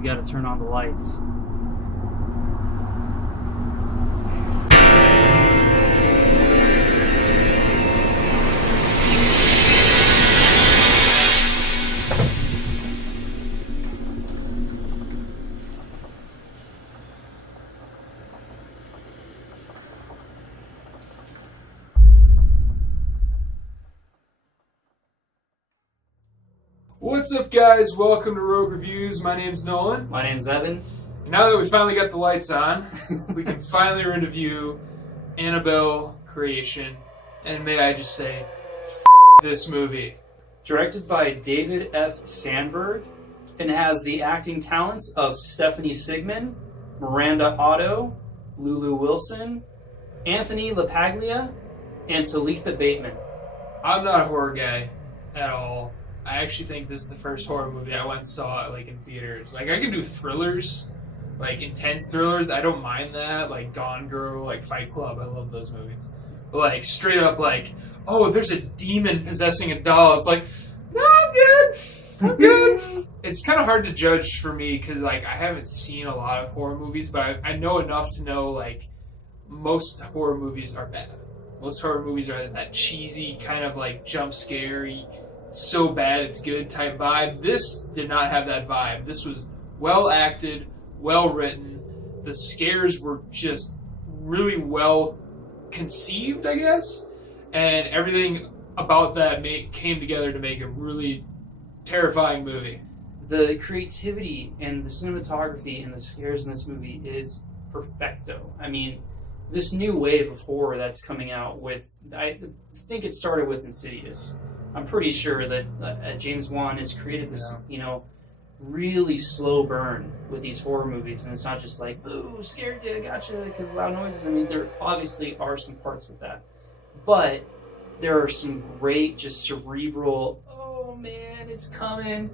We gotta turn on the lights. What's up, guys? Welcome to Rogue Reviews. My name's Nolan. My name's Evan. And now that we finally got the lights on, we can finally review Annabelle Creation. And may I just say, this movie. Directed by David F. Sandberg and has the acting talents of Stephanie Sigman, Miranda Otto, Lulu Wilson, Anthony LaPaglia, and Talitha Bateman. I'm not a horror guy at all. I actually think this is the first horror movie I went and saw in theaters. I can do thrillers, intense thrillers. I don't mind that. Gone Girl, Fight Club. I love those movies. But straight up oh, there's a demon possessing a doll. It's no, I'm good. I'm good. It's kind of hard to judge for me because I haven't seen a lot of horror movies, but I know enough to know most horror movies are bad. Most horror movies are that cheesy kind of jump scary, so bad it's good type vibe. This did not have that vibe. This was well acted, well written. The scares were just really well conceived, I guess, and everything about that came together to make a really terrifying movie. The creativity and the cinematography and the scares in this movie is perfecto. I mean, this new wave of horror that's coming out with, I think it started with Insidious. I'm pretty sure that James Wan has created this, really slow burn with these horror movies, and it's not just ooh, scared you, gotcha, because loud noises. I mean, there obviously are some parts with that, but there are some great, just cerebral, oh man, it's coming,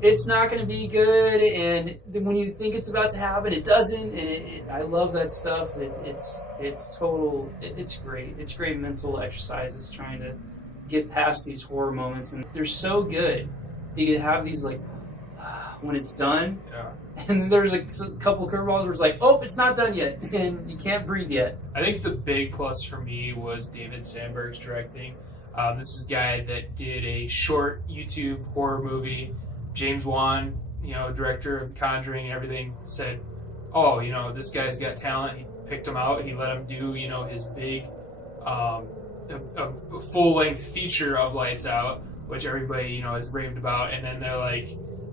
it's not going to be good, and when you think it's about to happen, it doesn't, and I love that stuff. It's great. It's great mental exercises trying to get past these horror moments, and they're so good that you have these when it's done, and there's a couple curveballs where it's oh, it's not done yet, and you can't breathe yet. I think the big plus for me was David Sandberg's directing. This is a guy that did a short YouTube horror movie. James Wan, director of Conjuring and everything, said, oh, this guy's got talent. He picked him out. He let him do, his big a full-length feature of Lights Out, which everybody, has raved about. And then they're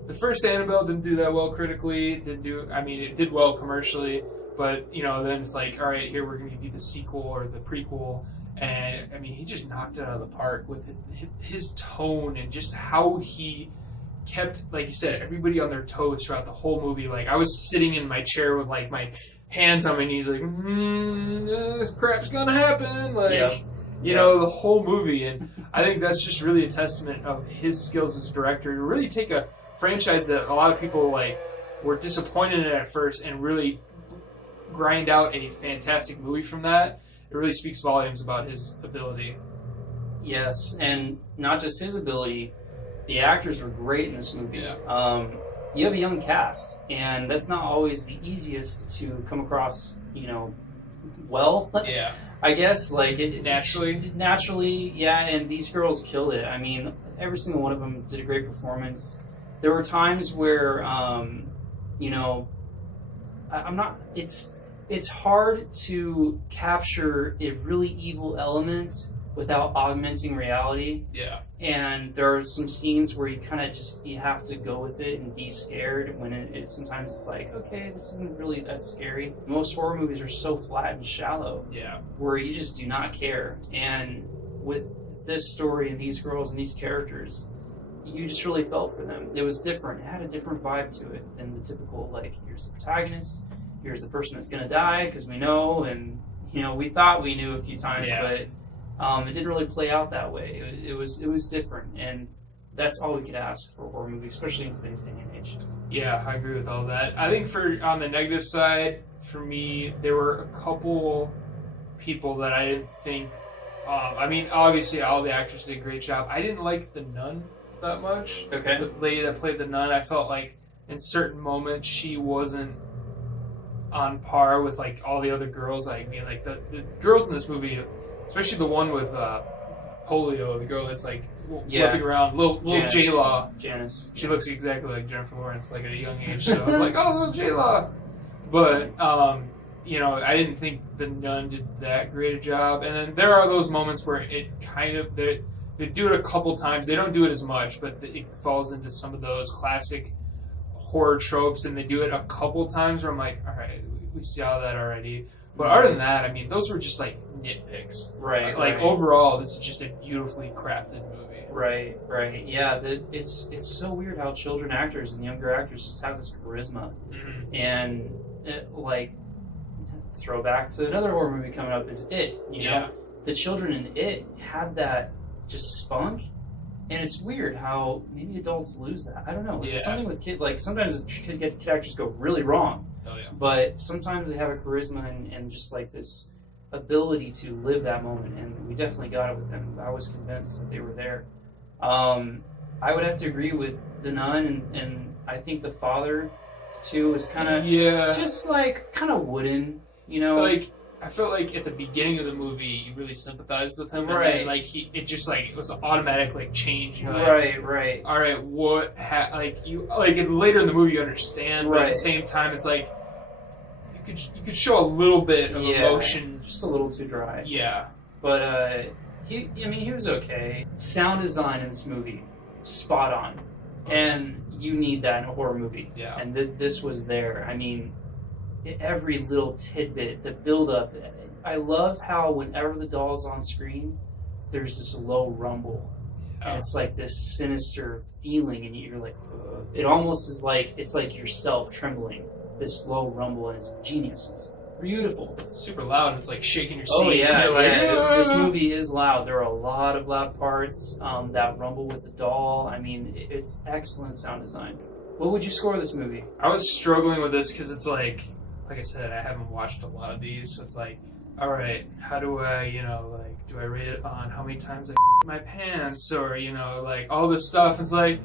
the first Annabelle didn't do that well critically. It did well commercially, but, then it's all right, here we're going to give you the sequel or the prequel. And, he just knocked it out of the park with his tone and just how he kept, like you said, everybody on their toes throughout the whole movie. I was sitting in my chair with, my hands on my knees, this crap's going to happen. The whole movie. And I think that's just really a testament of his skills as a director to really take a franchise that a lot of people were disappointed in at first and really grind out a fantastic movie from that. It really speaks volumes about his ability. Yes, and not just his ability, the actors were great in this movie. Yeah. You have a young cast, and that's not always the easiest to come across, well. Yeah. I guess, Naturally, yeah, and these girls killed it. Every single one of them did a great performance. There were times where, it's hard to capture a really evil element without augmenting reality. Yeah. And there are some scenes where you kind of you have to go with it and be scared when sometimes it's okay, this isn't really that scary. Most horror movies are so flat and shallow. Yeah. Where you just do not care. And with this story and these girls and these characters, you just really felt for them. It was different. It had a different vibe to it than the typical, here's the protagonist, here's the person that's going to die, because we know, and, we thought we knew a few times, but it didn't really play out that way. It was different, and that's all we could ask for a horror movie, especially in today's day and age. Yeah, I agree with all that. I think on the negative side, for me, there were a couple people that I didn't think... obviously all the actors did a great job. I didn't like the nun that much. Okay. The lady that played the nun, I felt in certain moments she wasn't on par with like all the other girls. I mean, like the girls in this movie, especially the one with polio, the girl that's like whipping around, little J-Law. Janice. She looks exactly like Jennifer Lawrence, like at a young age. So I was like, oh, little J-Law. But you know, I didn't think the nun did that great a job. And then there are those moments where it kind of they do it a couple times. They don't do it as much, but it falls into some of those classic horror tropes, and they do it a couple times where I'm like, all right, we saw that already. But other than that, I mean, those were just like nitpicks. Right. Like overall, this is just a beautifully crafted movie. Right. Yeah, it's so weird how children actors and younger actors just have this charisma. Mm-hmm. And like, throwback to another horror movie coming up is It. You know, the children in It had that just spunk. And it's weird how maybe adults lose that. I don't know. Like something with kids, like sometimes kid actors go really wrong. Oh, yeah. But sometimes they have a charisma and just like this ability to live that moment. And we definitely got it with them. I was convinced that they were there. I would have to agree with the nun, and I think the father too was kind of just like kind of wooden, you know. Like I felt like at the beginning of the movie, you really sympathized with him, right? And then, like it was an automatic like change. You know, right. All right, what? Later in the movie, you understand, but right. At the same time, it's like you could show a little bit of emotion, just a little too dry. Yeah, but he was okay. Sound design in this movie, spot on, and you need that in a horror movie. Yeah, and this was there. I mean, every little tidbit, the build up. I love how whenever the doll's on screen, there's this low rumble, and it's like this sinister feeling, and you're like, ugh. It almost is like it's like yourself trembling. This low rumble, and it's genius. It's beautiful. Super loud. It's like shaking your seat. Oh yeah. This movie is loud. There are a lot of loud parts. That rumble with the doll. I mean, it's excellent sound design. What would you score this movie? I was struggling with this because it's like I said, I haven't watched a lot of these, so it's like, all right, how do I, do I rate it on how many times I my pants, or like all this stuff? It's like,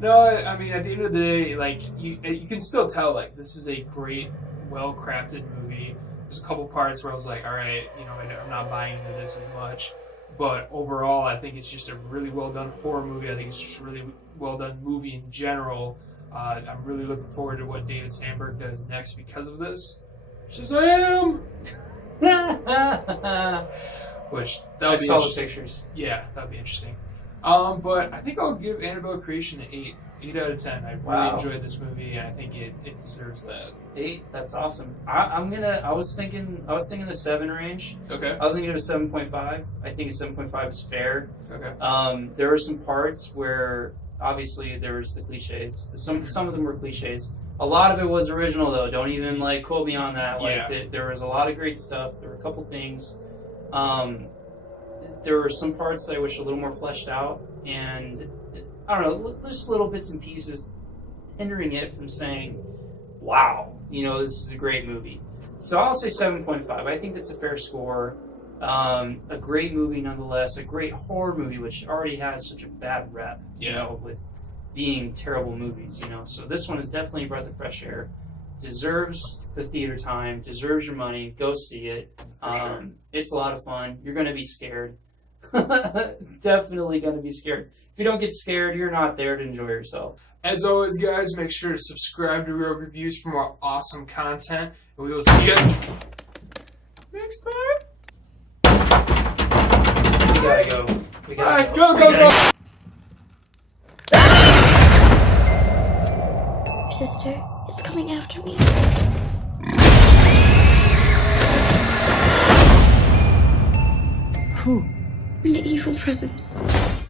no, I mean, at the end of the day, like you can still tell like this is a great, well-crafted movie. There's a couple parts where I was like, all right, I'm not buying into this as much, but overall, I think it's just a really well-done horror movie. I think it's just a really well-done movie in general. I'm really looking forward to what David Sandberg does next because of this. Shazam! Which that'll be saw the pictures. Yeah, that'll be interesting. But I think I'll give Annabelle Creation an 8 out of 10. I really enjoyed this movie, and I think it deserves that. 8. That's awesome. I was thinking the 7 range. Okay. I was thinking of a 7.5. I think a 7.5 is fair. Okay. There were some parts where obviously there was the cliches. Some of them were cliches. A lot of it was original though. Don't even quote me on that. There was a lot of great stuff. There were a couple things. There were some parts that I wish a little more fleshed out, and I don't know, just little bits and pieces hindering it from saying, wow, this is a great movie. So I'll say 7.5. I think that's a fair score. A great movie nonetheless, a great horror movie, which already has such a bad rep, with being terrible movies, So this one is definitely a breath of fresh air. Deserves the theater time, deserves your money, go see it. Sure. It's a lot of fun. You're going to be scared. Definitely going to be scared. If you don't get scared, you're not there to enjoy yourself. As always, guys, make sure to subscribe to Real Reviews for more awesome content. And we will see you guys next time. We gotta go. Bye. Go. Your sister is coming after me. Who? An evil presence.